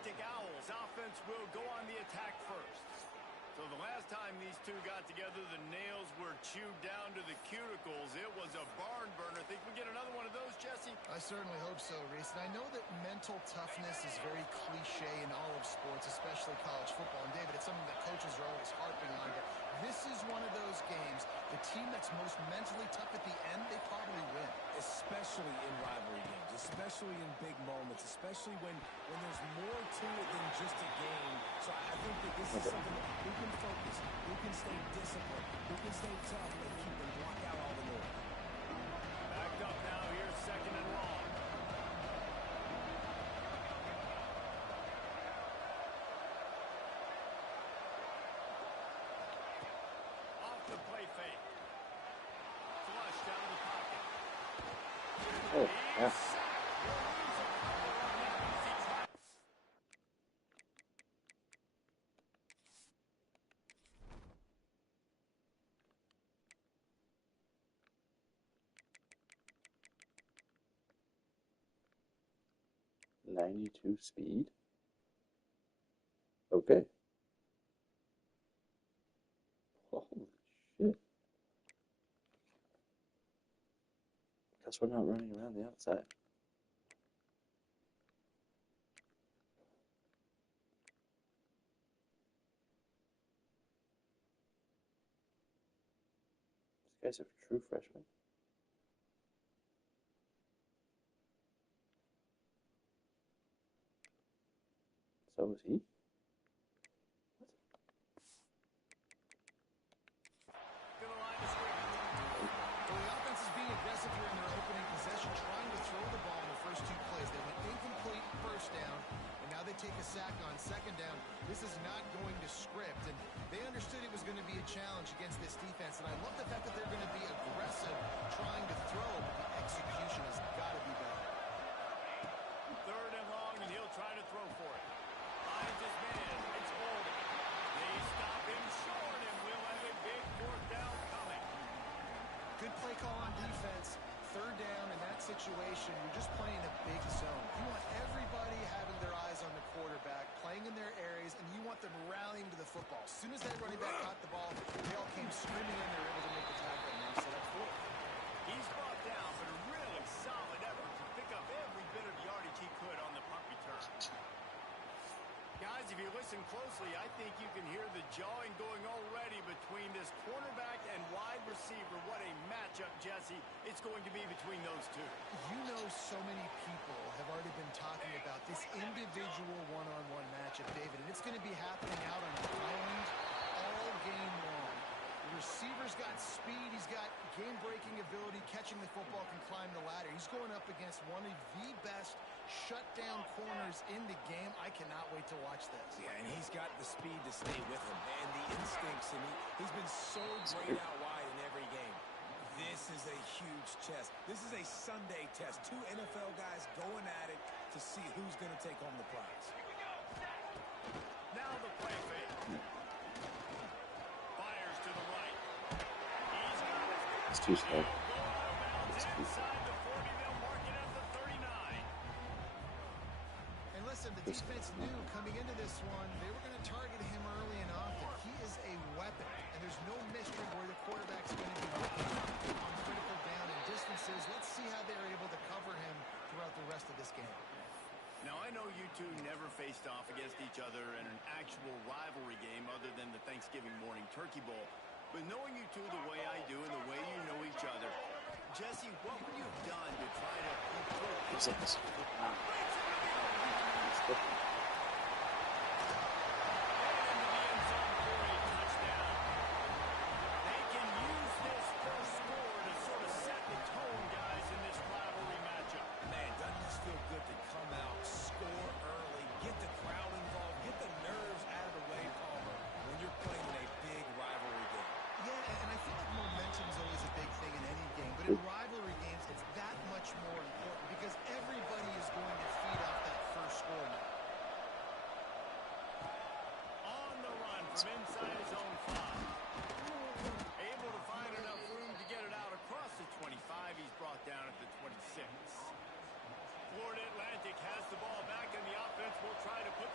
Atlantic Owls offense will go on the attack first. So the last time these two got together, the nails were chewed down to the cuticles. It was a barn burner. Think we get another one of those, Jesse? I certainly hope so, Reese. And I know that mental toughness is very cliche in all of sports, especially college football. And, David, it's something that coaches are always harping on. But this is one of those games, the team that's most mentally tough at the end, they probably win. Especially in rivalry games, especially in big moments, especially when there's more to it than just a game. So I think that this is something that who can focus, who can stay disciplined, who can stay tough and keep and block out all the noise. Backed up now, here's second and long. Off the play fake. Flush down the pocket. Oh, yeah. .92 speed. Okay. Holy shit. Guess we're not running around the outside. These guys are true freshmen. So is he? Well, the offense is being aggressive here in their opening possession, trying to throw the ball in the first two plays. They went incomplete first down, and now they take a sack on second down. This is not going to script, and they understood it was going to be a challenge against this defense, and I love the fact that they're going to be aggressive trying to throw, but the execution has got to be better. Third and long, and he'll try to throw for it. Finds his man. It's holding. They stop him short, and we'll have a big fourth down coming. Good play call on defense. Third down in that situation, you're just playing a big zone. You want everybody having their eyes on the quarterback, playing in their areas, and you want them rallying to the football. As soon as that running back caught the ball, they all came screaming in. They were able to make the tackle and now set up fourth. He's brought down, but a really solid effort to pick up every bit of yardage he could on the punt return. Guys, if you listen closely, I think you can hear the jawing going already between this cornerback and wide receiver. What a matchup, Jesse, it's going to be between those two. You know, so many people have already been talking about this individual one-on-one matchup, David, and it's going to be happening out on the island all game long. The receiver's got speed, he's got game-breaking ability, catching the football, can climb the ladder. He's going up against one of the best shutdown corners in the game. I cannot wait to watch this. Yeah, and he's got the speed to stay with him and the instincts, and he's been so great out wide in every game. This is a huge test. This is a Sunday test. Two NFL guys going at it to see who's going to take home the prize. Now the play fake. Fires to the right. He's got it. It's too slow. Inside the 40, they'll mark it at the 39. And listen, the defense knew coming into this one, they were going to target him early and often. He is a weapon, and there's no mystery where the quarterback's going to be looking on critical down and distances. Let's see how they're able to cover him throughout the rest of this game. Now, I know you two never faced off against each other in an actual rivalry game other than the Thanksgiving morning turkey bowl. But knowing you two the way I do and the way you know each other, Jesse, what would you have done to try to... They can use this first score to sort of set the tone, guys, in this rivalry matchup. Man, doesn't this feel good to come out, score early, get the crowd involved, get the nerves out of the way, Palmer, when you're playing in a big rivalry game. Yeah, and I think that momentum is always a big thing in any game, but in rivalry games, it's that much more important because everybody is going to feed off that first score now. On the run from inside his own 5. Able to find enough room to get it out across the 25. He's brought down at the 26. Florida Atlantic has the ball back, and the offense will try to put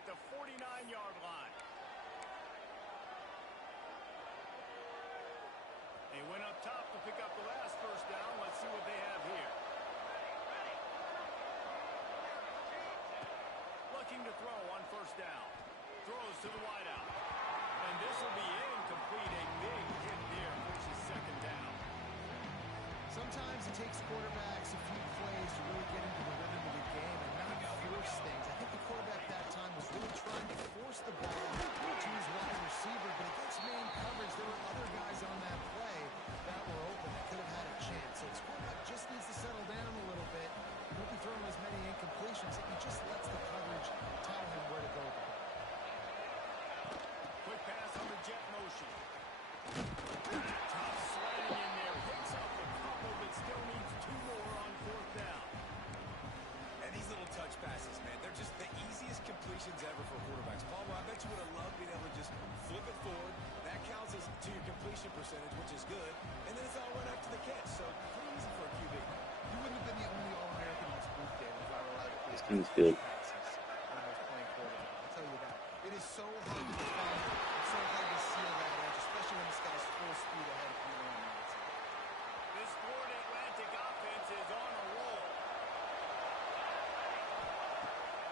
at the 49-yard line. They went up top to pick up the last first down. Let's see what they have here. Looking to throw on first down. Throws to the wideout. And this will be incomplete. A big hit there, forces second down. Sometimes it takes quarterbacks a few plays to really get into the rhythm of the game and not force things. I think the quarterback that time was really trying to force the ball to his wide receiver, but against man coverage, there were other guys on that play that were open that could have had a chance. So his quarterback just needs to settle down a little bit. He won't be throwing as many incompletions. He just lets the coverage tell him where to go with the ball. Quick pass on the jet motion. Tough sliding in there. Picks up a couple, but still needs 2 more on fourth down. And these little touch passes, man, they're just the easiest completions ever for quarterbacks. Palmer, I bet you would have loved being able to just flip it forward. That counts as to your completion percentage, which is good. And then it's all right after the catch. So pretty easy for a QB. You wouldn't have been the only All-American in this booth game if I were allowed to play. This game's good. When I was playing quarterback. I'll tell you that. It is so hard to defend. It's so hard to seal that edge, especially when this guy's full speed ahead of you on the outside. This Florida Atlantic offense is on a roll.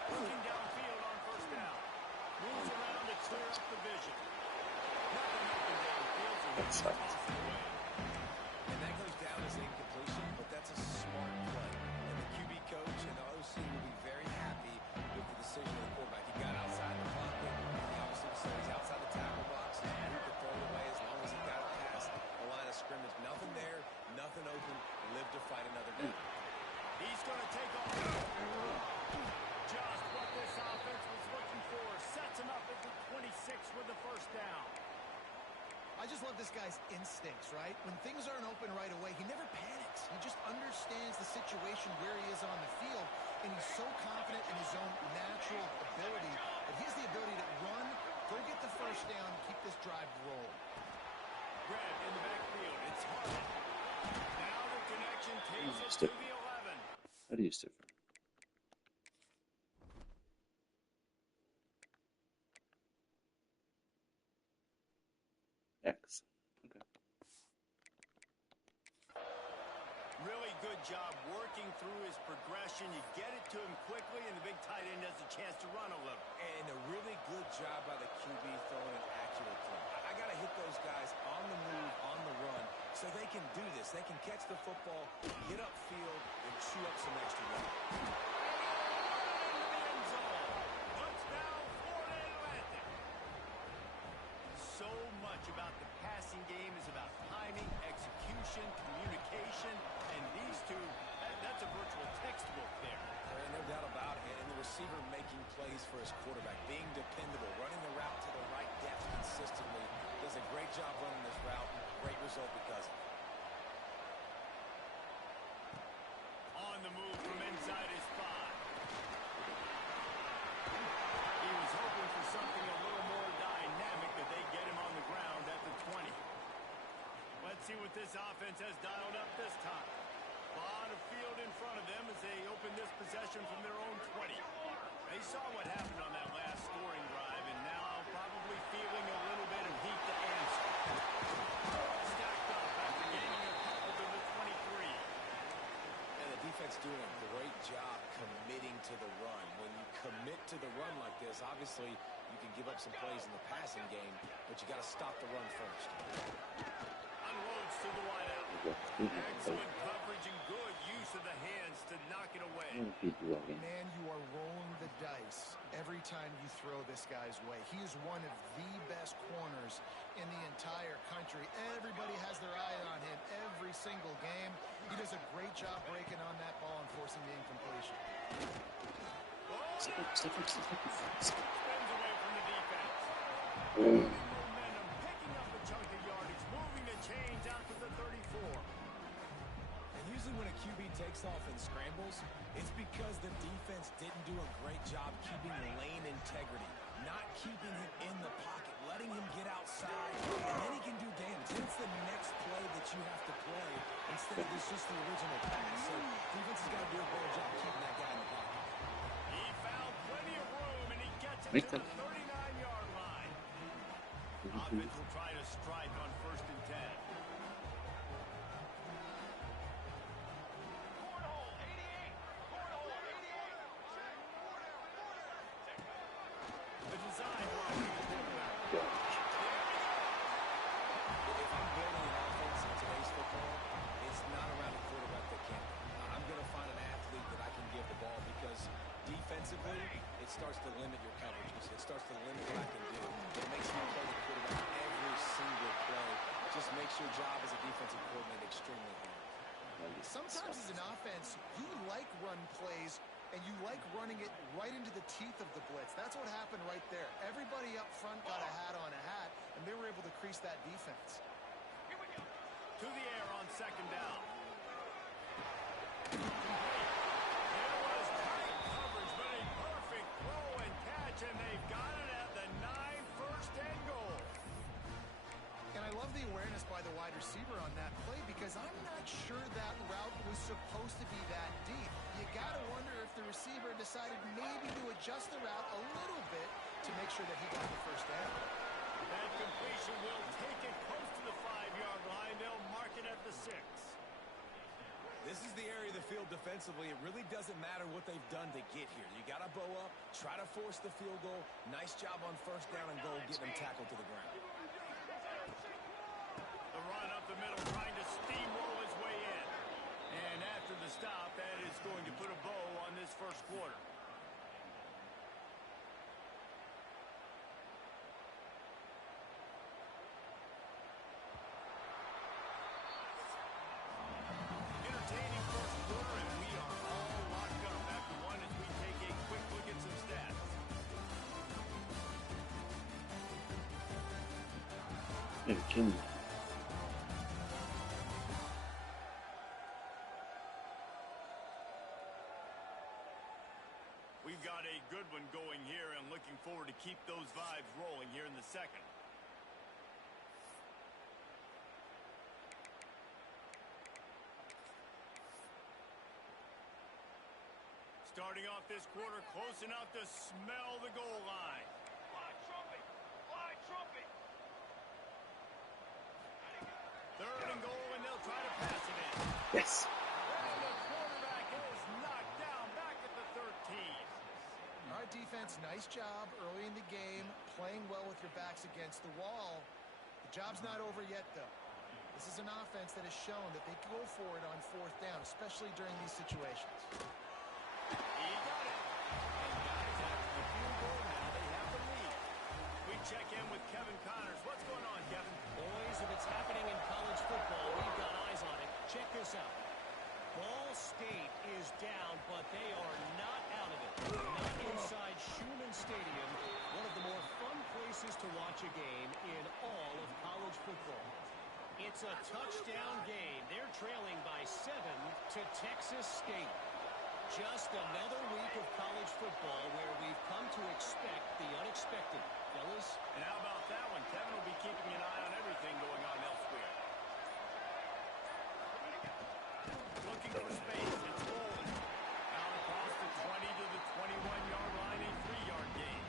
Looking downfield on first down. Moves around to clear up the vision. Nothing open downfield, so he can toss it away. And that goes down as incompletion, but that's a smart play. And the QB coach and the OC will be very happy with the decision of the quarterback. He got outside the pocket. He obviously said he's outside the tackle box. He could throw it away as long as he got it past the line of scrimmage. Nothing there, nothing open. Live to fight another down. He's going to take off. Just what this offense was looking for. Sets him up at the 26 with the first down. I just love this guy's instincts, right? When things aren't open right away, he never panics. He just understands the situation where he is on the field, and he's so confident in his own natural ability that he has the ability to run, go get the first down, keep this drive rolling. Grab in the backfield. It's Harden. Now the connection takes it to the 11. How do you different? X. Okay. Really good job working through his progression. You get it to him quickly, and the big tight end has a chance to run a little. And a really good job by the QB throwing an accurate throw. I got to hit those guys on the move, on the run, so they can do this. They can catch the football, get upfield, and chew up some extra run. So much about the passing game is about timing, execution, communication, and these two, that's a virtual textbook there. There ain't no doubt about it. And the receiver making plays for his quarterback, being dependable, running the route to the right depth consistently. Does a great job running this route. Great result because of it. On the move from inside his 5. He was hoping for something a little more dynamic, but they get him on the ground at the 20. Let's see what this offense has dialed up this time. A lot of field in front of them as they open this possession from their own 20. They saw what happened on that last scoring drive, and now probably feeling a little bit of heat to answer. Stacked up after gaining a couple to the 23. And the defense doing a great job committing to the run. When you commit to the run like this, obviously you can give up some plays in the passing game, but you got to stop the run first. Unloads to the wideout. Excellent coverage and good use of the hands to knock it away. Man, you are rolling the dice every time you throw this guy's way. He is one of the best corners in the entire country. Everybody has their eye on him every single game. He does a great job breaking on that ball and forcing the incompletion. Spins away from the defense. Momentum, picking up a chunk of yardage, moving the chains out to the 34. And usually when a QB takes off and scrambles, it's because the defense didn't do a great job keeping lane integrity, not keeping him in the pocket, letting him get outside, and then he can do damage. Then it's the next play that you have to play instead of just the original pass. So defense has got to do a better job keeping that guy in the pocket. He found plenty of room, and he gets Make to that. the 39-yard line. Offense will try to strike on 1st and 10. The design blocking the quarterback. Gosh. If I'm building an offense in today's football, it's not around a quarterback that can't. I'm going to find an athlete that I can give the ball because defensively, it starts to limit your coverages. It starts to limit what I can do. It makes me play the quarterback every single play. Just makes your job as a defensive coordinator extremely hard. Sometimes as an offense, you like run plays, and you like running it right into the teeth of the blitz. That's what happened right there. Everybody up front got a hat on a hat, and they were able to crease that defense. To the air on 2nd down. There was tight coverage, but a perfect throw and catch, and they've got it at the 9, 1st and goal. And I love the awareness by the wide receiver on that play because I'm not sure that route was supposed to be that deep. You got to wonder if the receiver decided maybe to adjust the route a little bit to make sure that he got the 1st down. That completion will take it close to the 5-yard line. They'll mark it at the 6. This is the area of the field defensively. It really doesn't matter what they've done to get here. You got to bow up, try to force the field goal. Nice job on 1st down and goal, getting them tackled to the ground. The run up the middle, trying to steamroll his way in. And after the stop, that is going to put a bow on this 1st quarter. Entertaining 1st quarter, and we are all locked up after one as we take a quick look at some stats. You're kidding me. We've got a good one going here and looking forward to keep those vibes rolling here in the 2nd. Starting off this quarter, close enough to smell the goal line. Fly trumpet! Fly trumpet! 3rd and goal, and they'll try to pass it in. Yes. And the quarterback is knocked down back at the 13. All right, defense, nice job early in the game, playing well with your backs against the wall. The job's not over yet, though. This is an offense that has shown that they go for it on 4th down, especially during these situations. He got it. And guys, after the field goal, now they have the lead. We check in with Kevin Connors. What's going on, Kevin? Boys, if it's happening in college football, we've got eyes on it. Check this out. Ball State is down, but they are not out of it. Not inside Schumann Stadium, one of the more fun places to watch a game in all of college football. It's a touchdown game. They're trailing by 7 to Texas State. Just another week of college football where we've come to expect the unexpected. Fellas? And how about that one? Kevin will be keeping an eye on everything going on elsewhere. Looking for space. It's rolling. Out across the 20 to the 21-yard line, a 3-yard gain.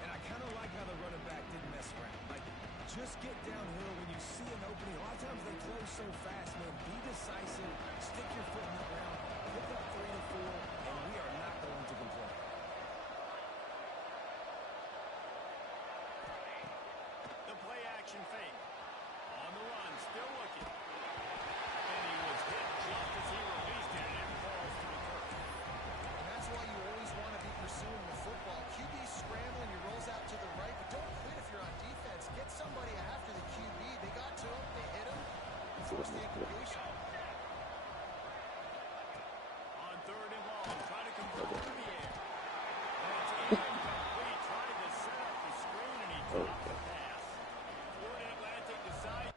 And I kind of like how the running back didn't mess around. Like, just get downhill when you see an opening. A lot of times they close so fast, man. Be decisive. Stick your foot in the ground. Pick up 3 to 4, and we are not going to complain. The play action fake. On the run, still looking. And he was hit just as he released it, and it falls to the turf. And that's why you always want to be pursuing the football. QB scrambling, he rolls out to the right, but don't quit if you're on defense. Get somebody after the QB. They got to him, they hit him, and forced the incompletion. On 3rd and long, trying to convert through the air. That's incomplete. Tried to set up the screen, and he dropped the pass. Florida Atlantic decides.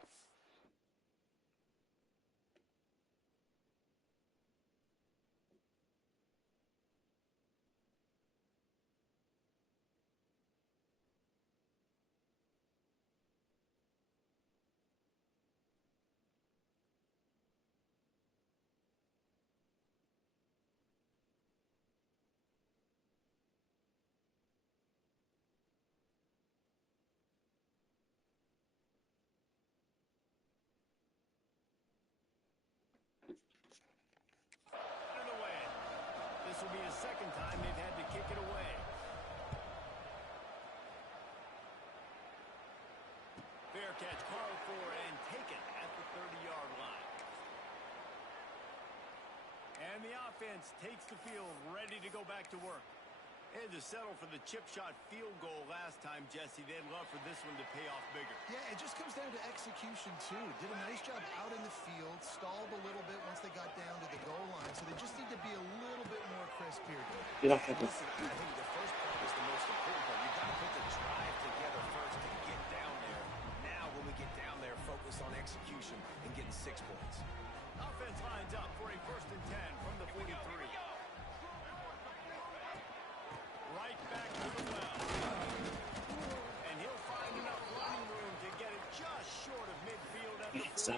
will be the second time they've had to kick it away. Fair catch called for and taken at the 30-yard line. And the offense takes the field, ready to go back to work. They had to settle for the chip shot field goal last time, Jesse. They'd love for this one to pay off bigger. Yeah, it just comes down to execution, too. Did a nice job out in the field, stalled a little bit once they got down to the goal line, so they just need to be a little bit more crisp here. Get off that. Listen, I think the first part is the most important part. You've got to put the drive together first to get down there. Now, when we get down there, focus on execution and getting 6 points. Offense lines up for a 1st and 10 from the 43. Right back to the well. And he'll find enough running room to get it just short of midfield at the 49.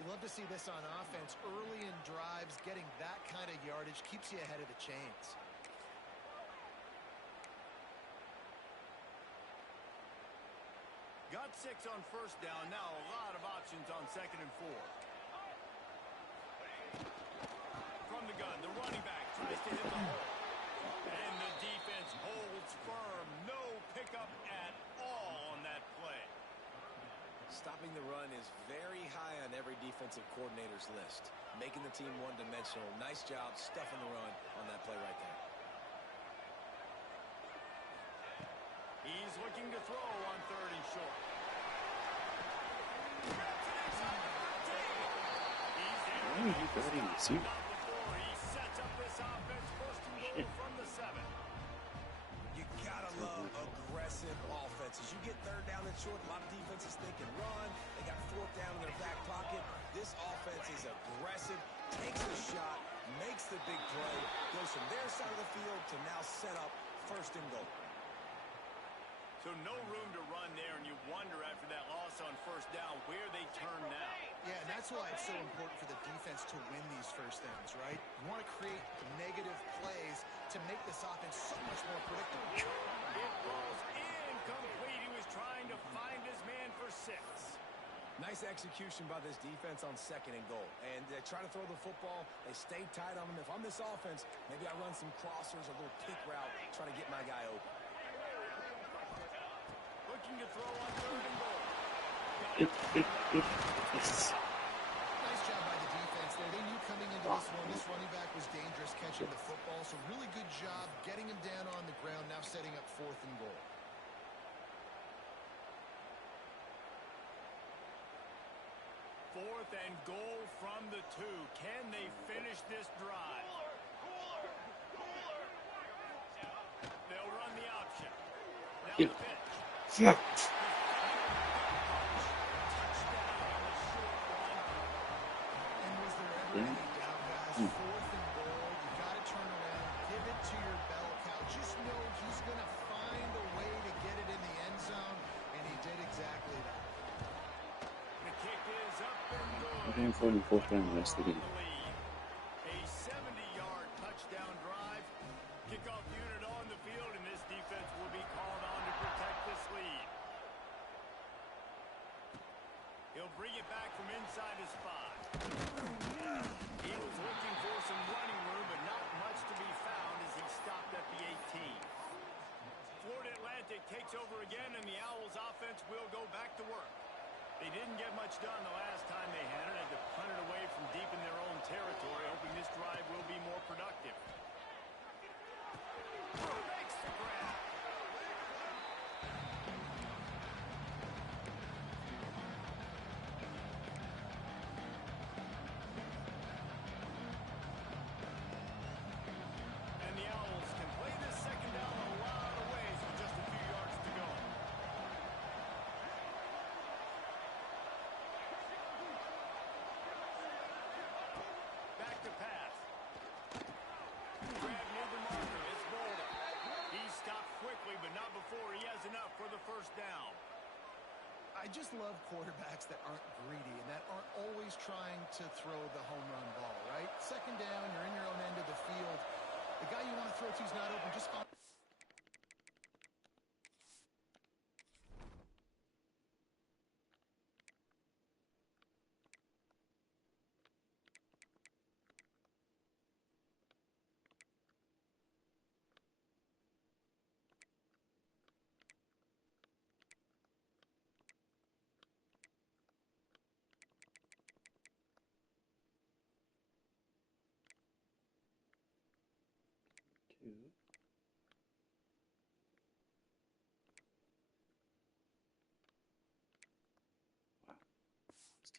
You love to see this on offense. Early in drives, getting that kind of yardage keeps you ahead of the chains. Got 6 on 1st down. Now a lot of options on 2nd and 4. From the gun, the running back tries to hit the hole. And the defense holds firm. No pickup at all on that play. Stopping the run is very high on every defensive coordinator's list. Making the team one-dimensional. Nice job stuffing the run on that play right there. He's looking to throw on 3rd and short. Why are you guarding the receiver? He sets up this offense 1st and goal from the 7. You gotta love aggressive offenses. You get 3rd down and short, a lot of defenses think and run. They got 4th down in their back pocket. This offense is aggressive, takes the shot, makes the big play, goes from their side of the field to now set up 1st and goal. So no room to run there, and you wonder after that loss on 1st down where they turn now. Yeah, and that's why it's so important for the defense to win these 1st downs, right? You want to create negative plays to make this offense so much more predictable. It rolls incomplete. He was trying to find his man for 6. Nice execution by this defense on 2nd and goal. And they try to throw the football. They stay tight on them. If I'm this offense, maybe I run some crossers, a little kick route, try to get my guy open. Looking to throw on 3rd and goal. Nice job by the defense there. They knew coming into this running back was dangerous catching the football. So really good job getting him down on the ground, now setting up 4th and goal. Fourth and goal from the 2. Can they finish this drive? They'll run the option. Now the pitch. And was there ever any doubt, guys? 4th and goal. You got to turn around, give it to your bell cow. Just know he's going to find a way to get it in the end zone, and he did exactly that. The kick is up and good. I'm going for 4th down the rest of the game. A 70-yard touchdown drive. Kickoff unit on the field, and this defense will be called on to protect this lead. He'll bring it back from inside his 5. He was looking for some running room, but not much to be found as he stopped at the 18. Florida Atlantic takes over again, and the Owls offense will go back to work. They didn't get much done the last time they had it. Had to punt it away from deep in their own territory, hoping this drive will be more productive. Makes the grab. And the Owls can play this 2nd down a lot of ways with just a few yards to go. Back to pass. Grab near the marker. It's Boulder. He stopped quickly, but not before he has enough for the 1st down. I just love quarterbacks that aren't greedy and that aren't always trying to throw the home run ball, right? 2nd down, you're in your own end of the field. The guy you want to throw to is not open. Just follow.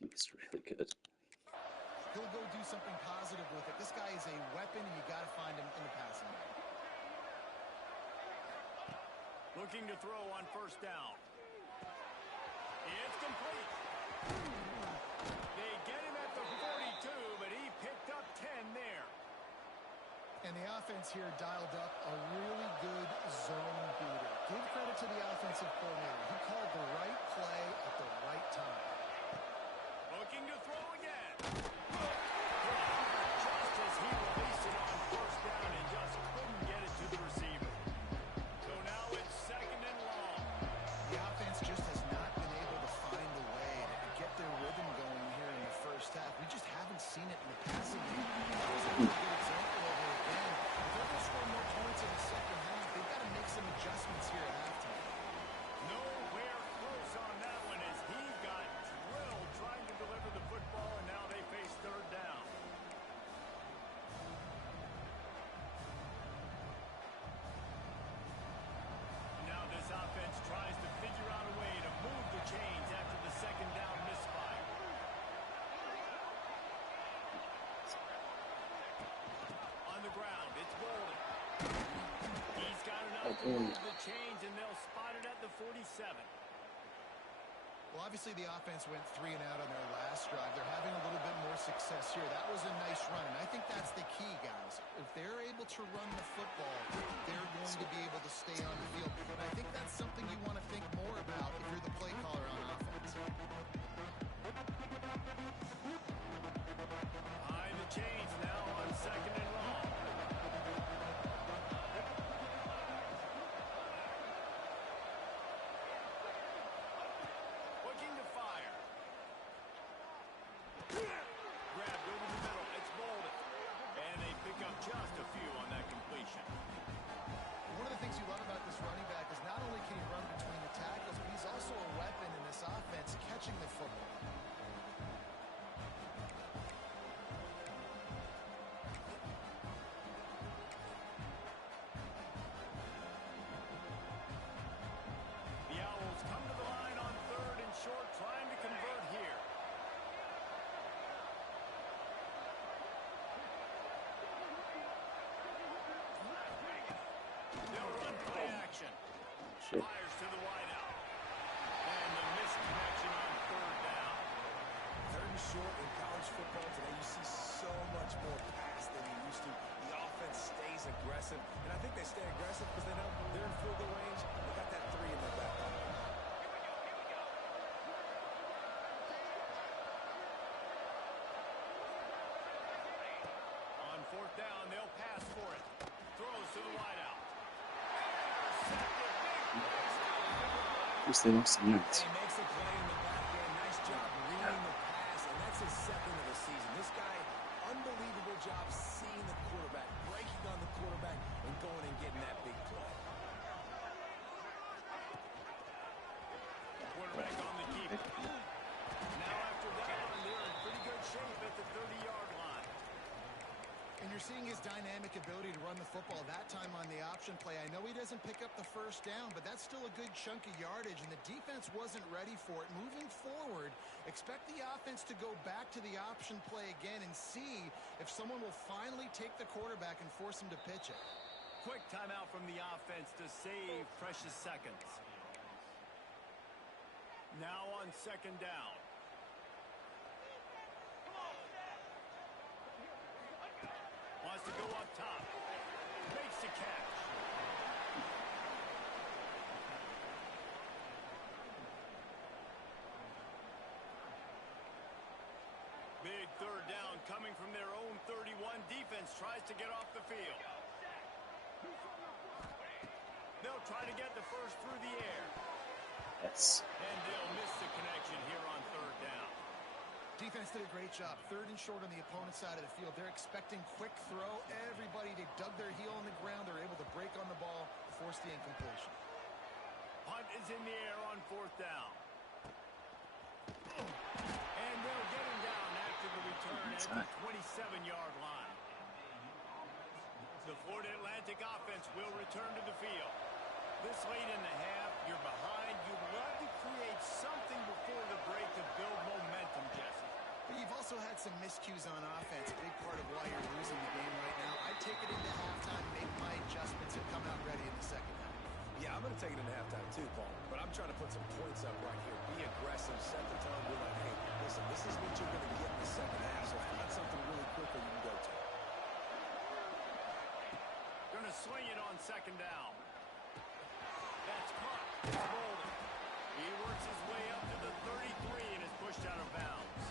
He's really good. He'll go do something positive with it. This guy is a weapon, and you got to find him in the passing game. Looking to throw on first down. It's complete. They get him at the 42, but he picked up 10 there. And the offense here dialed up a really good zone beater. Give credit to the offensive coordinator. He called the right play at the right time. Looking to throw again. Just as he released it on first down and just couldn't get it to the receiver. So now it's second and long. The offense just has not been able to find a way to get their rhythm going here in the first half. We just haven't seen it in the passing game. That was a really good example of it again. If they're going to score more points in the second half, they've got to make some adjustments here at halftime. Nowhere close on that one as he got drilled trying to deliver the football, and now they face third down. Now this offense tries to figure out a way to move the chains after the second down misfire. On the ground, it's Bolden. He's got enough to move the chains, and they'll spot it at the 47. Well, obviously the offense went 3 and out on their last drive. They're having a little bit more success here. That was a nice run, and I think that's the key, guys. If they're able to run the football, they're going to be able to stay on the field. And I think that's something you want to think more about if you're the play caller on offense. Behind the chains now on second and long. Looking to fire. Grabbed over the middle. It's Bolden. And they pick up just a few on that completion. One of the things you love about this running back is not only can he run between the tackles, but he's also a weapon in this offense catching the football. The Owls come to the line on third and short, trying to convert here. They'll run play action. Shit. Fires to the wideout. And the missed connection on third down. Third and short in college football today, you see so much more pass than you used to. The offense stays aggressive, and I think they stay aggressive because they know they're in field goal range. They got that 3 in their back pocket. On fourth down, they'll pass for it. Throws to the wideout. At least they lost some yards. He makes a play in the back end. Nice job reading the pass, and that's his second of the season. This guy, unbelievable job seeing the quarterback, breaking on the quarterback, and going and getting that big play. Quarterback on the keep. Now after that one, they're in pretty good shape at the 30-yard line. And you're seeing his dynamic ability to run the football that time on the option play. I know he doesn't pick up the first down, but that's still a good chunk of yardage, and the defense wasn't ready for it. Moving forward, expect the offense to go back to the option play again and see if someone will finally take the quarterback and force him to pitch it. Quick timeout from the offense to save precious seconds. Now on second down. Wants to go up top. Makes the catch. Big third down coming from their own 31. Defense tries to get off the field. They'll try to get the first through the air. Yes. And they'll miss the connection here on third down. Defense did a great job. Third and short on the opponent's side of the field. They're expecting quick throw. Everybody, they dug their heel on the ground. They're able to break on the ball, force the incompletion. Punt is in the air on fourth down. And they'll get him down after the return at the 27-yard line. The Florida Atlantic offense will return to the field. This late in the half, You're behind. You love to create something before the break to build momentum, Jesse. But you've also had some miscues on offense, a big part of why you're losing the game right now. I'd take it into halftime, make my adjustments, and come out ready in the second half. Yeah, I'm going to take it into halftime too, Paul. But I'm trying to put some points up right here. Be aggressive, set the tone, be like, hey, listen, this is what you're going to get in the second half. So find something really quickly you can go to. Going to swing it on second down. That's caught. It's rolling. He works his way up to the 33 and is pushed out of bounds.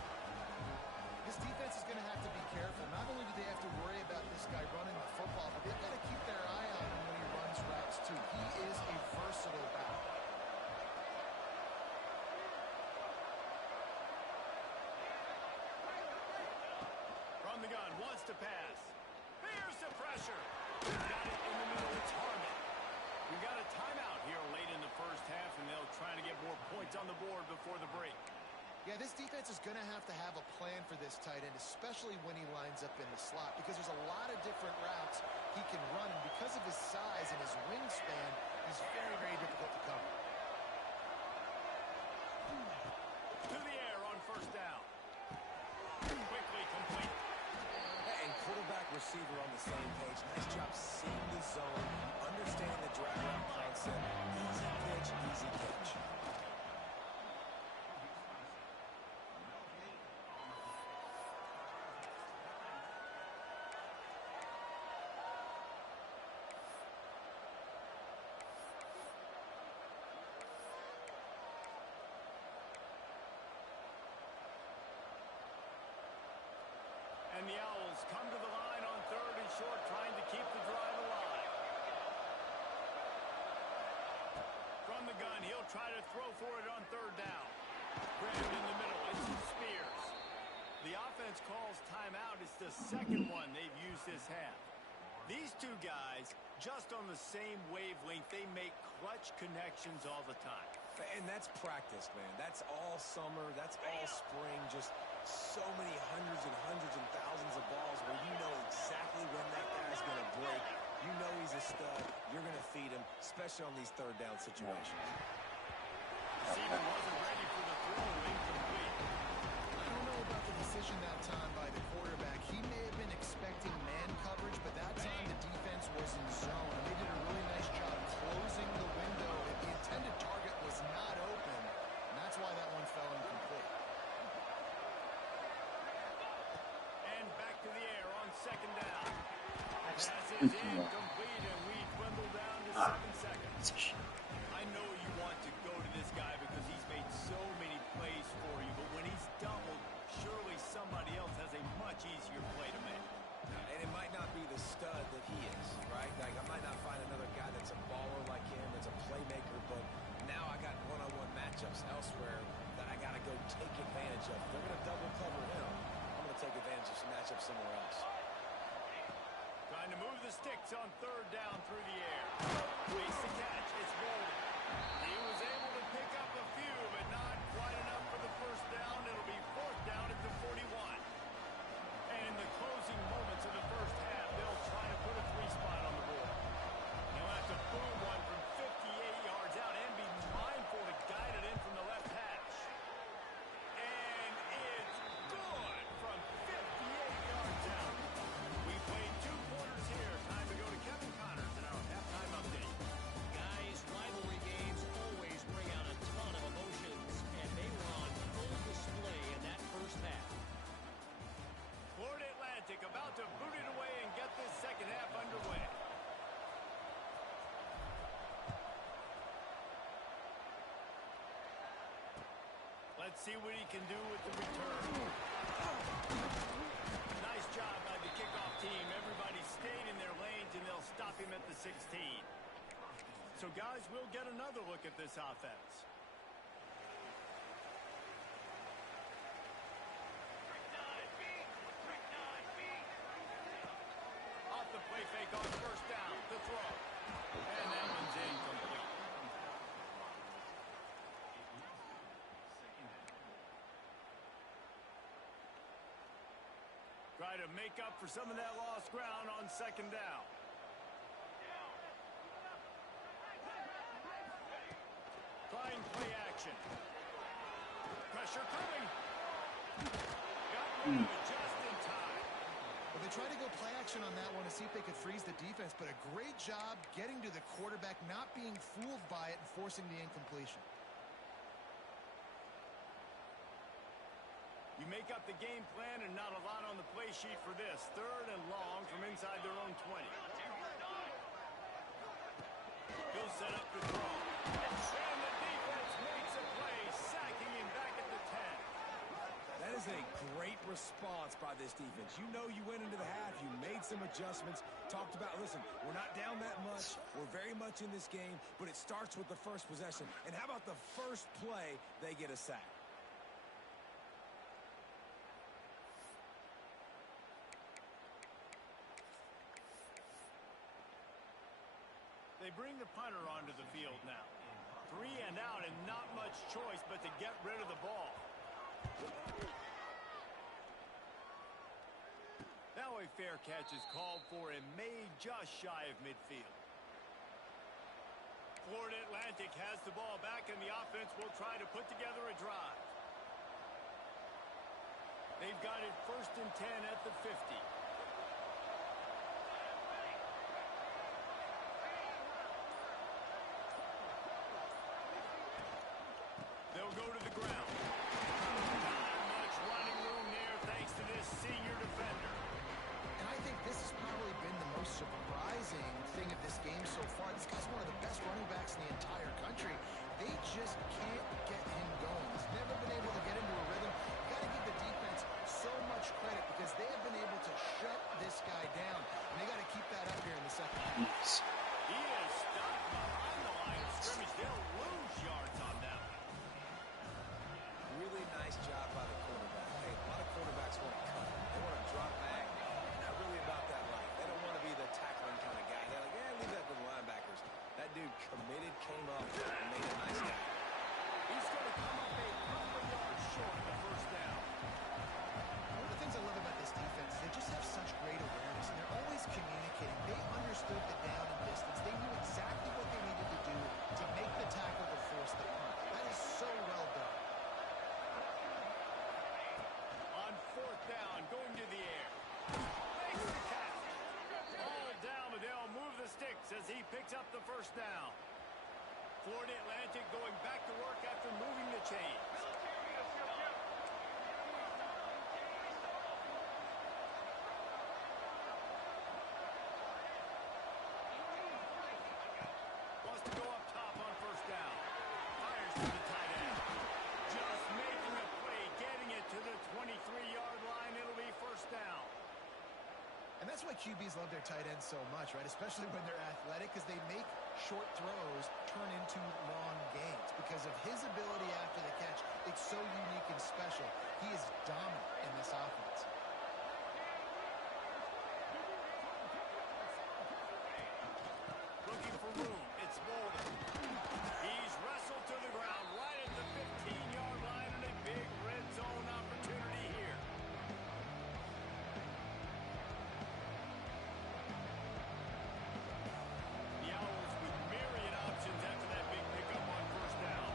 This defense is going to have to be careful. Not only do they have to worry about this guy running the football, but they've got to keep their eye on him when he runs routes too. He is a versatile back. From the gun, wants to pass. There's the pressure. He's got it in the middle. It's Harmon. We got a timeout here late in the first half, and they'll try to get more points on the board before the break. Yeah, this defense is going to have a plan for this tight end, especially when he lines up in the slot, because there's a lot of different routes he can run, and because of his size and his wingspan, he's very, very difficult to cover. To the air on first down. Quickly complete. And quarterback receiver on the same page. Nice job seeing the zone, understanding the drag route concept. Easy pitch, easy catch. And the Owls come to the line on third and short, trying to keep the drive alive. From the gun, he'll try to throw for it on third down. Grabbed in the middle. It's Spears. The offense calls timeout. It's the second one they've used this half. These two guys, just on the same wavelength, they make clutch connections all the time. And that's practice, man. That's all summer. That's all spring. Just so many hundreds and thousands of balls where you know exactly when that guy's going to break. You know he's a stud. You're going to feed him, especially on these third down situations. Seaman wasn't ready for the throw. Incomplete. I don't know about the decision that time by the quarterback. He may have been expecting man coverage, but that time the defense was in zone. And they did a really nice job closing the window. The intended target was not open, and that's why that one fell incomplete. And back to the air on second down. Pass is incomplete, and we dwindle down to 7 seconds. I know you want to go to this guy because he's made so many plays for you, but when he's doubled, surely somebody else has a much easier play to make. And it might not be the stud that he is, right? Like, I might not find another guy that's a baller like him, that's a playmaker, but now I got one-on-one matchups elsewhere that I got to go take advantage of. If they're going to double cover him, I'm going to take advantage of some matchups somewhere else. Trying to move the sticks on third down through the air. Makes the catch. It's Bolden. He was able to pick up a few, but not quite enough for the first down. It'll be fourth down at the 41. And in the closing moments of the first half, they'll try to put a 3-spot on the board. He'll have to boom one from 58 yards out and be mindful to guide it in from the left hash. And it's good from 58 yards out. We played 2 quarters here. Time to go to Kevin Connors in our halftime update. Guys, rivalry games always bring out a ton of emotions, and they were on full display in that first half. Florida Atlantic about to boot it away and get this second half underway. Let's see what he can do with the return. Nice job by the kickoff team. Everybody stayed in their lanes, and they'll stop him at the 16. So, guys, we'll get another look at this offense. Off the play fake on first down, the throw. And that one's incomplete. Try to make up for some of that lost ground on second down. action. Pressure coming. Got rid of it just in time. Well, they tried to go play action on that one to see if they could freeze the defense, but a great job getting to the quarterback, not being fooled by it and forcing the incompletion. You make up the game plan and not a lot on the play sheet for this. 3rd and long from inside their own 20. He'll set up the throw. And the defense makes a play, sacking him back at the 10. That is a great response by this defense. You know you went into the half. You made some adjustments. Talked about, listen, we're not down that much. We're very much in this game, but it starts with the first possession. And how about the first play they get a sack? They bring the punter onto the field now. 3 and out and not much choice but to get rid of the ball. Now a fair catch is called for and made just shy of midfield. Florida Atlantic has the ball back and the offense will try to put together a drive. They've got it 1st and 10 at the 50. They'll go to the ground. Not much running room there thanks to this senior defender. And I think this has probably been the most surprising thing of this game so far. This guy's one of the best running backs in the entire country. They just can't get him going. He's never been able to get into a rhythm. You got to give the defense so much credit because they have been able to shut this guy down. And they got to keep that up here in the second half. He is stopped behind the line of scrimmage. They'll lose yards on that one. Really nice job by the quarterback. Hey, a lot of quarterbacks want to cut. They want to drop back. They're not really about that life. They don't want to be the tackling kind of guy. They're like, yeah, leave that to the linebackers. That dude committed, came up, and made a nice tackle. He's going to come up a couple of yards short of the 1st down. One of the things I love about this defense is they just have such great awareness, and they're always communicating. They understood the down and distance. They knew exactly what they needed to do to make the tackle to force the punt. That is so well done. On 4th down, going to the air. Makes the catch. Ball down, but they'll move the sticks as he picks up the 1st down. Florida Atlantic going back to work after moving the chains. Wants to go up top on 1st down. Fires to the tight end. Just making a play, getting it to the 23-yard line. It'll be 1st down. And that's why QBs love their tight ends so much, right? Especially when they're athletic, because they make short throws turn into long gains. Because of his ability after the catch, it's so unique and special. He is dominant in this offense. Looking for room. It's Boulder. He's wrestled to the ground right at the 15-yard line and a big red zone opportunity here. The Owls with myriad options after that big pickup on 1st down.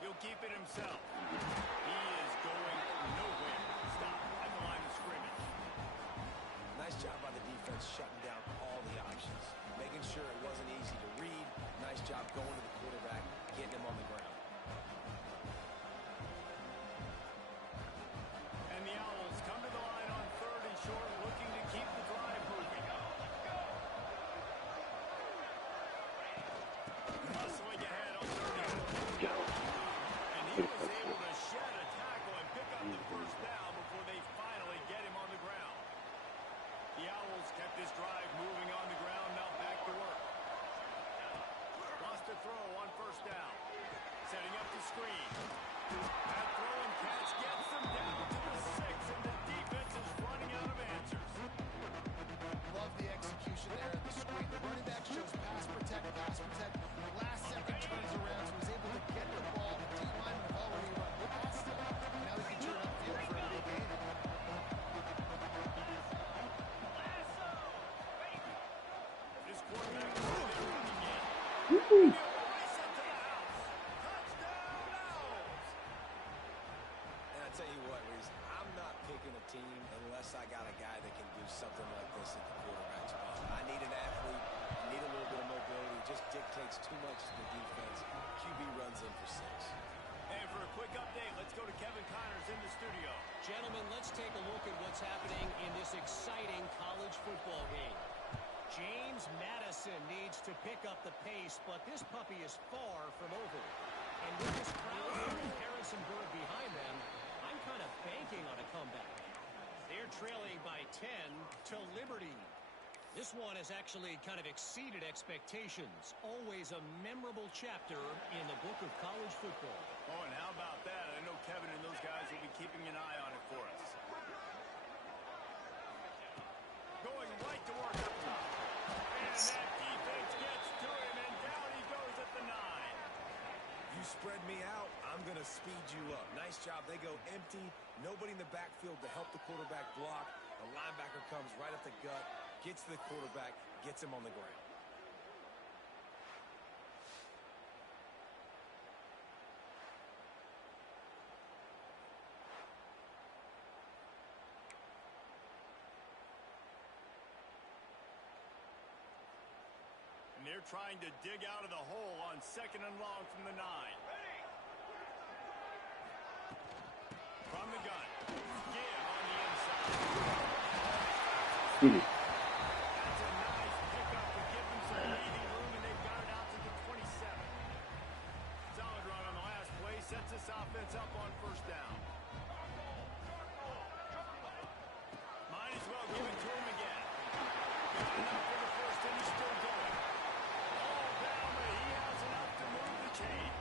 He'll keep it himself. He is going nowhere. Stop at the line of scrimmage. Nice job by the defense shutting down all the options, making sure it wasn't easy to read. Nice job going to the quarterback, getting him on the ground. And the Owls come to the line on 3rd and short, looking to keep the drive moving. Hustling ahead on 3rd and short. And he was able to shed a tackle and pick up the 1st down before they finally get him on the ground. The Owls kept this drive moving on the ground, now back to work. Lost to throw Ooh. And I tell you what, Reese, I'm not picking a team unless I got a guy that can do something like this at the quarterback spot. I need an athlete. I need a little bit of mobility. It just dictates too much to the defense. QB runs in for 6. And for a quick update, let's go to Kevin Connors in the studio. Gentlemen, let's take a look at what's happening in this exciting college football game. James Madison needs to pick up the pace, but this puppy is far from over. And with this crowd from Harrisonburg behind them, I'm kind of banking on a comeback. They're trailing by 10 to Liberty. This one has actually kind of exceeded expectations. Always a memorable chapter in the book of college football. Oh, and how about that? I know Kevin and those guys will be keeping an eye on it for us. Going right to work up top. And that defense gets to him, and down he goes at the 9. You spread me out, I'm going to speed you up. Nice job. They go empty. Nobody in the backfield to help the quarterback block. The linebacker comes right up the gut, gets to the quarterback, gets him on the ground. And they're trying to dig out of the hole on 2nd and long from the 9. From the gun. Give on the inside. That's a nice pickup to give them some breathing room, and they've got it out to the 27. Solid run on the last play. Sets this offense up on 1st down. Might as well give it to him again. Got enough for the first, and he's still going. All down, but he has enough to move the chains.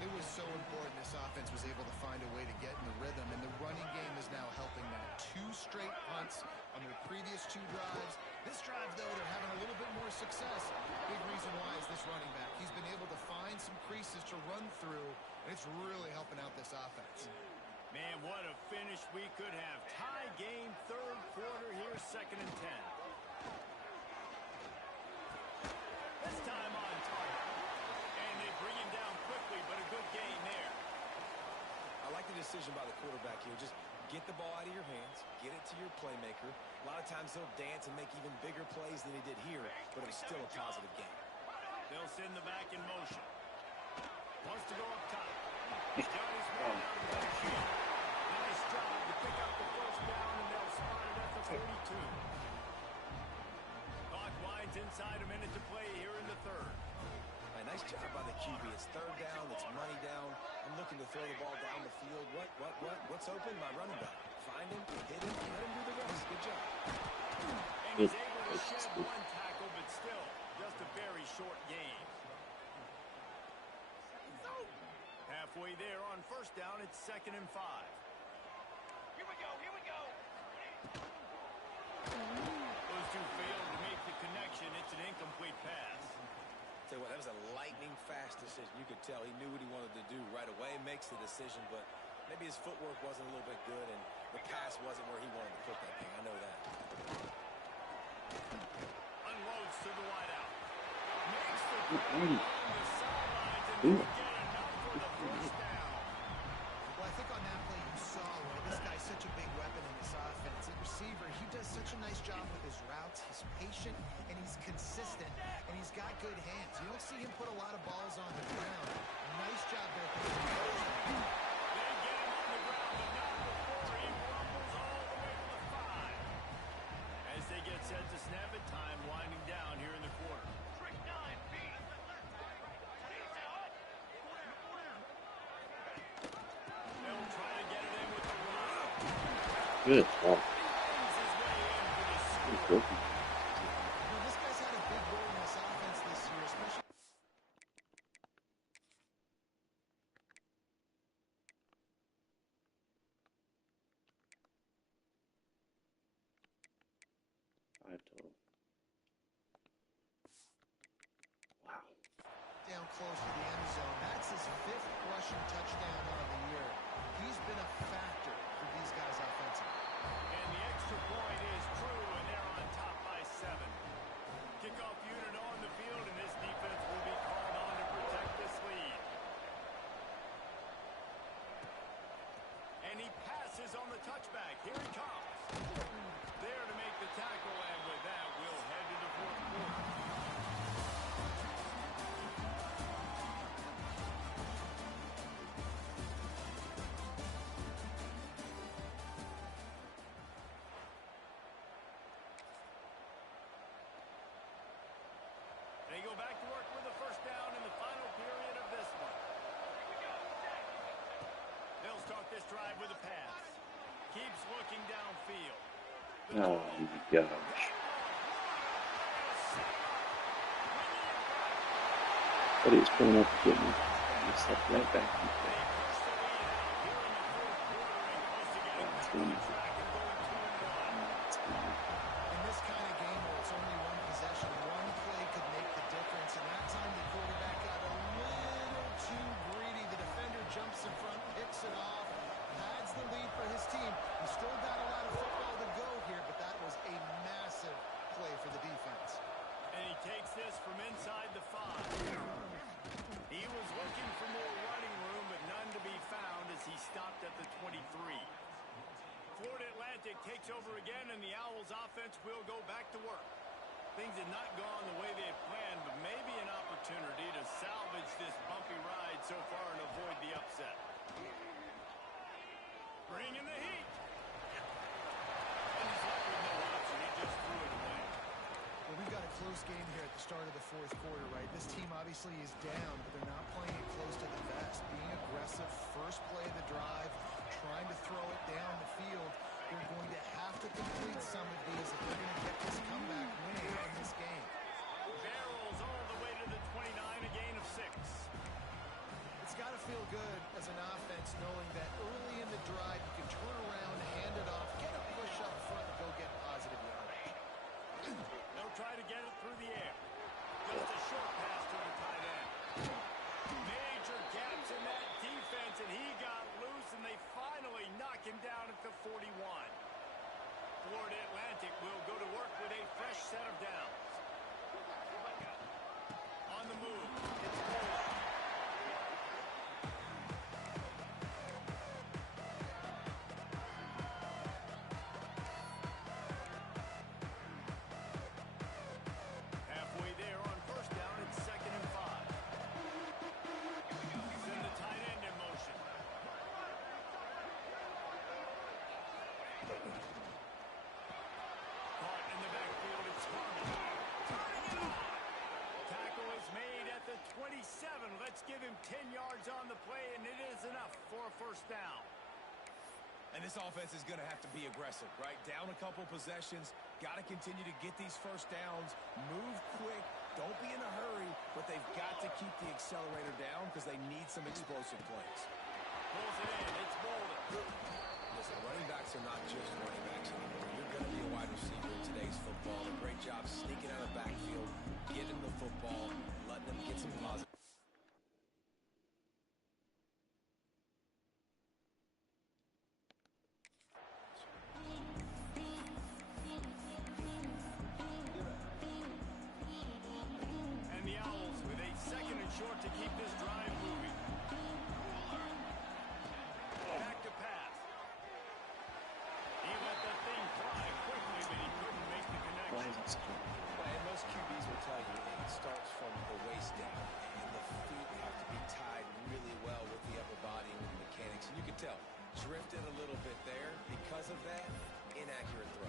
It was so important this offense was able to find a way to get in the rhythm, and the running game is now helping that. 2 straight punts on their previous 2 drives. This drive, though, they're having a little bit more success. Big reason why is this running back. He's been able to find some creases to run through, and it's really helping out this offense. Man, what a finish we could have. Tie game, 3rd quarter here, 2nd and 10. This time on target. And they bring him down quickly, but a good gain there. I like the decision by the quarterback here. Just get the ball out of your hands, get it to your playmaker. A lot of times he'll dance and make even bigger plays than he did here, but it was still a positive game. They'll send the back in motion. Wants to go up top. He's got his man out of the backfield. Nice job to pick up the 1st down, and they'll spot it at the 42. Clock winds inside a minute to play here in the 3rd. A nice job by the QB. It's 3rd down. It's money down. I'm looking to throw the ball down the field. What's open? My running back. Find him, hit him, let him do the rest. Good job. And he's able to shed 1 tackle, but still just a very short game. Halfway there on 1st down, it's 2nd and 5. Here we go. Those 2 failed to make the connection. It's an incomplete pass. Tell you what, that was a lightning fast decision. You could tell he knew what he wanted to do right away. Makes the decision, but maybe his footwork wasn't a little bit good, and the pass wasn't where he wanted to put that thing. I know that. Unloads to the wideout. Makes the grab on the sidelines, and they get enough for the 1st down. Well, I think on that play you saw where this guy's such a big weapon in this offense. At receiver, he does such a nice job with his routes. He's patient, and he's consistent, and he's got good hands. You don't see him put a lot of balls on the ground. Nice job there. They get him on the ground, but not before he rumbles all the way to the 5. As they get set to snap it, time winding down here in the quarter. They'll try to get it in with the run. Good. Wow. Brings his way in for the score. Well, this guy's had a big role in this offense this year, especially. Total. Wow. Down close to the end zone. That's his 5th rushing touchdown on the year. He's been a factor for these guys offensively. And the extra point is true, and they're on top by 7. Kickoff unit on the field, and misses on the touchback. Here he comes. There to make the tackle, and with that, we'll head to the fourth quarter. They go back to work with a first down in the final period of this one. They'll start this drive with a pass. Keeps looking downfield. Oh my gosh. But he's pulling up again. He's like right back in the play. In this kind of game where it's only one possession, one play could make the difference. And that time the quarterback got a little too greedy. The defender jumps in front, picks it off, adds the lead for his team. He still got a lot of football to go here, but that was a massive play for the defense. And he takes this from inside the 5. He was looking for more running room, but none to be found as he stopped at the 23. Florida Atlantic takes over again, and the Owls offense will go back to work. Things had not gone the way they had planned, but maybe an opportunity to salvage this bumpy ride so far and avoid the upset. Bringing the heat. And he's left with no option. He just threw it away. Well, we've got a close game here at the start of the fourth quarter, right? This team obviously is down, but they're not playing it close to the vest. Being aggressive, first play of the drive, trying to throw it down the field. They're going to have to complete some of these if they're going to get this comeback win in this game. Barrels all the way to the 29, a gain of 6. It's got to feel good as an offense knowing that early in the drive you can turn around, hand it off, get a push up front, and go get positive yardage. They'll try to get it through the air. Just a short pass to the tight end. Major gaps in that defense, and he got loose, and they finally knock him down at the 41. Florida Atlantic will go to work with a fresh set of downs. On the move, it's Fauls. Halfway there on first down, it's 2nd and 5. Send the tight end in motion. Caught in the backfield, it's Harmon. Turning it on. Tackle is made at the 27. Let's give him 10 yards on the play, and it is enough for a first down. And this offense is going to have to be aggressive, right? Down a couple possessions, got to continue to get these first downs, move quick, don't be in a hurry, but they've got to keep the accelerator down because they need some explosive plays. Pulls it in, it's Bolden. Listen, running backs are not just running backs anymore. You're going to be a wide receiver in today's football. A great job sneaking out of the backfield, getting the football, letting them get some positive. And the Owls with a 2nd and short to keep this drive moving. Back to pass. He let the thing fly quickly, but he couldn't make the Why connection. is it so? And most QBs will tell you it starts from the waist down, and the feet have to be tied really well with the upper body and the mechanics. And you can tell, drifted a little bit there. Because of that, inaccurate throw.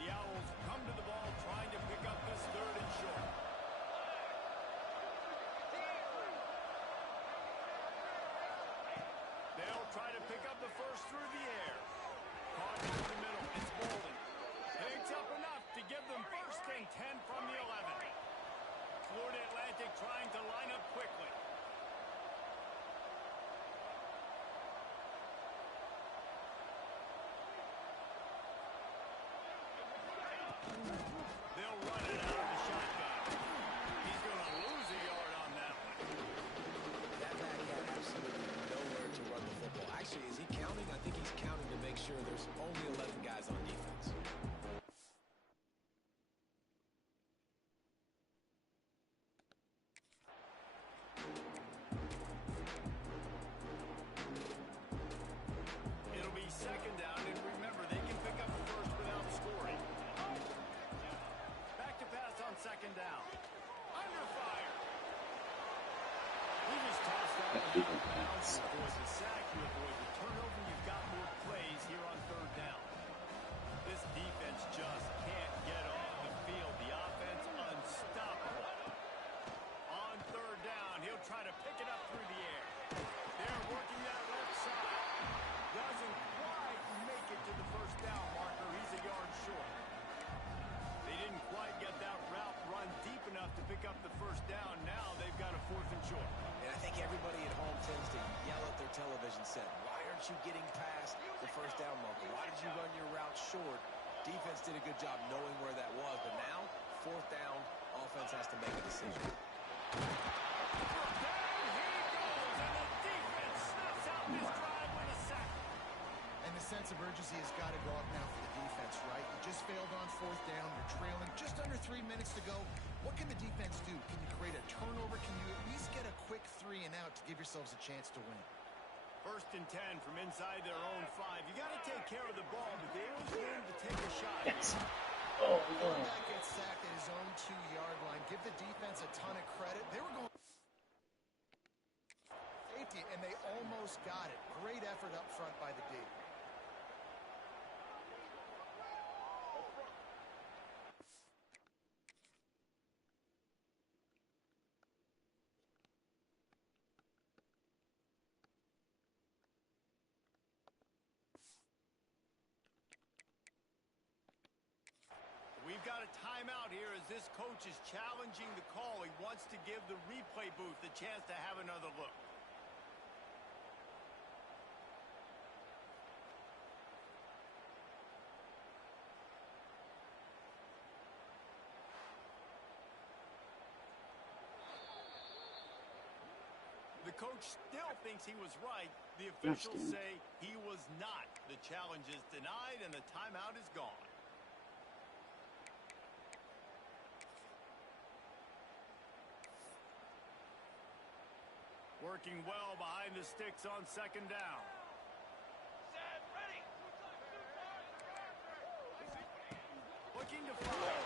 The Owls come to the ball trying to pick up this 3rd and short. They'll try to pick up the first through the air. Caught in the middle. It's Bolden. Picks up enough to give them 1st and 10 from the 11. Florida Atlantic trying to line up quickly. They'll run it out of the shotgun. He's going to lose a yard on that one. That back had absolutely nowhere to run the football. Actually, is he counting? I think he's counting to make sure there's only 11 guys on defense. Big on Now that. you avoid the sack, you avoid the turnover, you've got more plays here on third down. This defense just can't get off the field. The offense unstoppable. On third down, he'll try to pick it up through the air. They're working that left side. Doesn't quite make it to the first down marker. He's a yard short. They didn't quite get that route run deep enough to pick up the first down. Now they've got a 4th and short. And I think everybody at home tends to yell at their television set. Why aren't you getting past the first down marker? Why did you run your route short? Defense did a good job knowing where that was. But now, 4th down, offense has to make a decision. Down he goes, and the defense snuffs out this drive with a sack. And the sense of urgency has got to go up now for the defense, right? You just failed on 4th down. You're trailing just under 3 minutes to go. What can the defense do? Can you create a turnover? Can you at least get a quick 3 and out to give yourselves a chance to win? 1st and 10 from inside their own 5. You got to take care of the ball, but they always room to take a shot. Yes. Oh, Quarterback gets sacked at his own 2-yard line. Give the defense a ton of credit. They were going safety, and they almost got it. Great effort up front by the D. We've got a timeout here as this coach is challenging the call. He wants to give the replay booth the chance to have another look. The coach still thinks he was right. The officials say he was not. The challenge is denied and the timeout is gone. Working well behind the sticks on 2nd down. Set, ready. Looking to fire.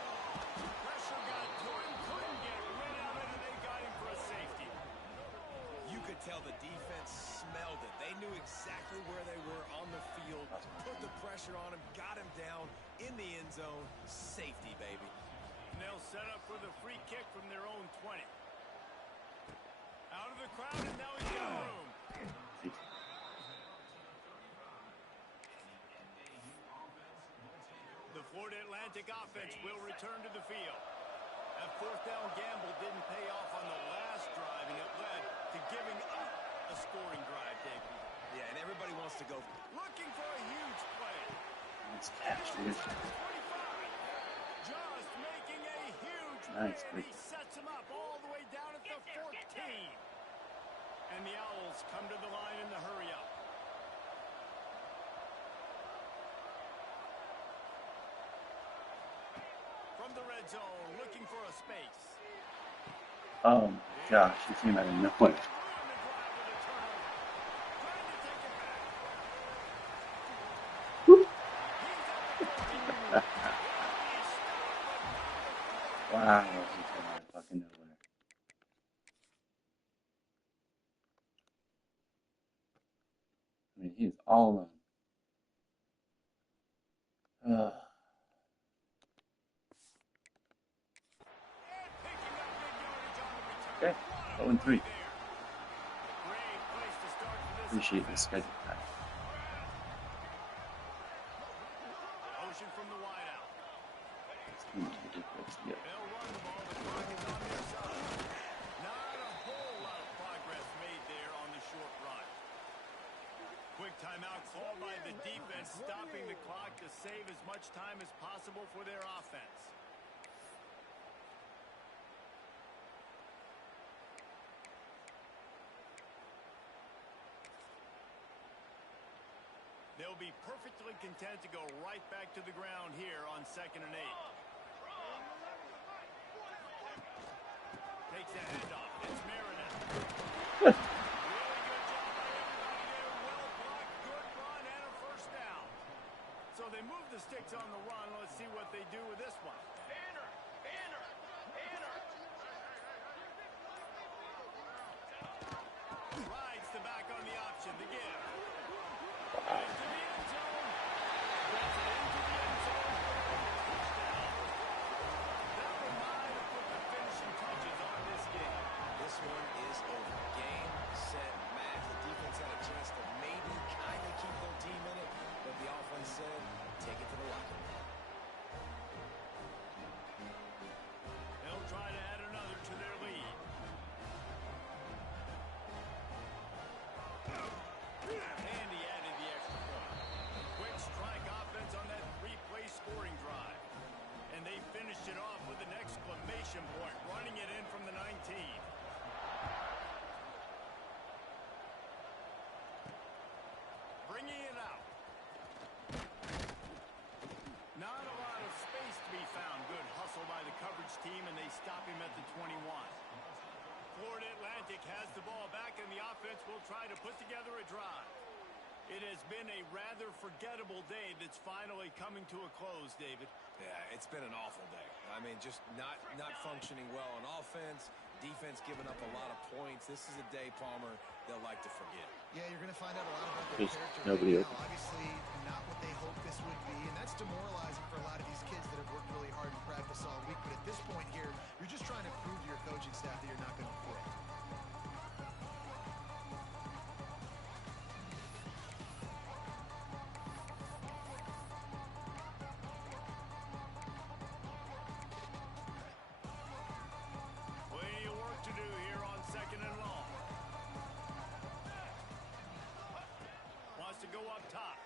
Pressure got to him, couldn't get rid of it, and they got him for a safety. You could tell the defense smelled it. They knew exactly where they were on the field, put the pressure on him, got him down in the end zone. Safety, baby. And they'll set up for the free kick from their own 20. Out of the crowd, and now he's got room. The Florida Atlantic offense will return to the field. That 4th down gamble didn't pay off on the last drive, and it led to giving up a scoring drive, David. Yeah, and everybody wants to go. Looking for a huge play. It's cash, dude. Just making a huge Nice, play, and he sets him up all the way down at the 14. And the Owls come to the line in the hurry-up. From the red zone, looking for a space. Oh my gosh, he came out of nowhere. Wow, he came out of fucking nowhere. I mean, he's all alone. Okay, 0-3. Appreciate the schedule time. Motion from the wideout. It's ridiculous. Yeah. They'll run the ball. The clock is on their side. Not a whole lot of progress made there on the short run. Quick timeout called by the defense, stopping the clock to save as much time as possible for their offense. They'll be perfectly content to go right back to the ground here on 2nd and 8. Takes a handoff. It's Meredith. Really good job by everybody there. Well blocked, good run, and a 1st down. So they move the sticks on the run. Let's see what they do with this one. Rides Florida Atlantic has the ball back, and the offense will try to put together a drive. It has been a rather forgettable day that's finally coming to a close, David. Yeah, it's been an awful day. I mean, just not functioning well on offense, defense giving up a lot of points. This is a day, Palmer, they'll like to forget. Yeah, you're going to find out a lot about their Just character nobody right open. now. Obviously, not what they hoped this would be, and that's demoralizing for a lot of these kids that have worked really hard in practice all week. But at this point here, you're just trying to prove to your coaching staff that you're not going to quit. Plenty of work to do here on 2nd and long. Wants to go up top.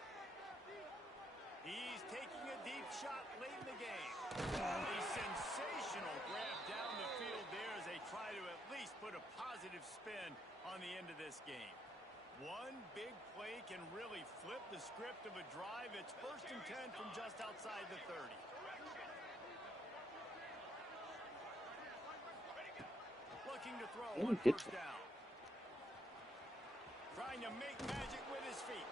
He's taking a deep shot late in the game. A sensational grab down the field there as they try to at least put a positive spin on the end of this game. One big play can really flip the script of a drive. It's 1st and 10 from just outside the 30. Looking to throw He on did 1st down. Trying to make magic with his feet.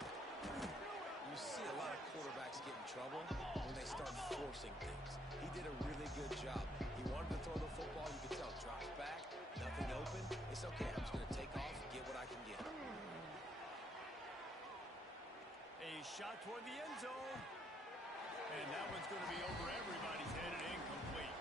You see a lot of quarterbacks get in trouble when they start forcing things. He did a really good job. He wanted to throw the football. You could tell. Drops back, nothing open. It's okay. I'm just going to take off and get what I can get. A shot toward the end zone. And that one's going to be over everybody's head and incomplete.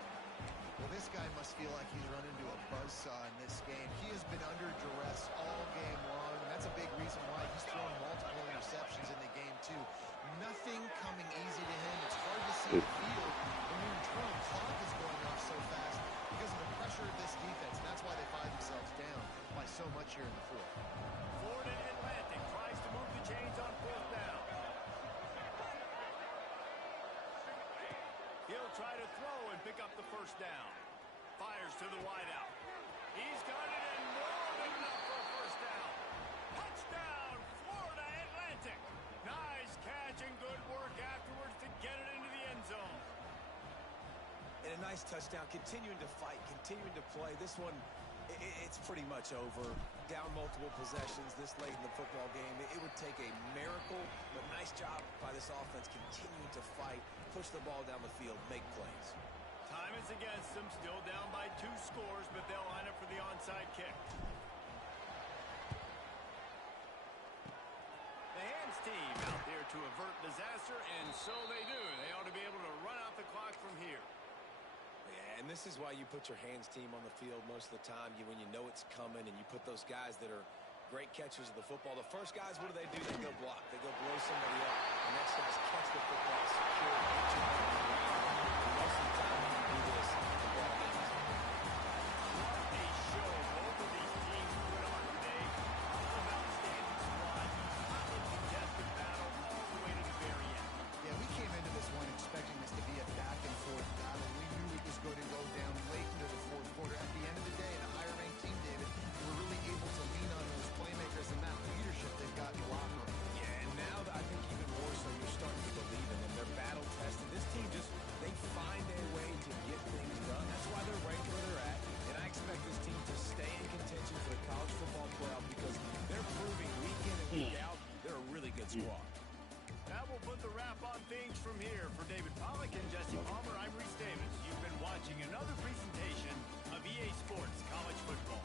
Well, this guy must feel like he's run into a buzzsaw in this game. He has been under duress all game long, and that's a big reason why he's thrown multiple interceptions in the game, too. Nothing coming easy to him. It's hard to see the field when your internal clock is going off so fast because of the pressure of this defense, and that's why they find themselves down by so much here in the fourth. Florida Atlantic tries to move the chains on 4th down. He'll try to throw and pick up the 1st down. Fires to the wideout. He's got it and more than enough for a 1st down. Touchdown, Florida Atlantic. Nice catch and good work afterwards to get it into the end zone. And a nice touchdown, continuing to fight, continuing to play. This one, it's pretty much over. Down multiple possessions this late in the football game. It would take a miracle, but nice job by this offense continuing to fight, push the ball down the field, make plays. Time is against them, still down by 2 scores, but they'll line up for the onside kick. The hands team out there to avert disaster, and so they do. They ought to be able to run out the clock from here. Yeah, and this is why you put your hands team on the field most of the time. When you know it's coming, and you put those guys that are great catchers of the football. The first guys, what do? They go block. They go blow somebody up. The next guys catch the football, secure it, get you back to the ground. And most of the time, when you do this, the ball gains. What a show both of these teams put on today. Talk about standing squad. Hotly contested battle all the way to the very end. Yeah, we came into this one expecting this to be a back-and-forth battle. We knew it was going to go down late into the 4th quarter. At the end of the day, a higher-ranked team, David, we're really able to lean on those playmakers and that leadership they've got in the locker room. Yeah, and now I think even more so, you're starting to believe in them. They're battle-tested. This team they find a way to get things done. That's why they're ranked where they're at. And I expect this team to stay in contention for the college football playoff because they're proving week in and week out they're a really good squad. That will put the wrap on things from here. For David Pollack and Jesse Palmer, I'm Reese Davis. You've been watching another presentation of EA Sports College Football.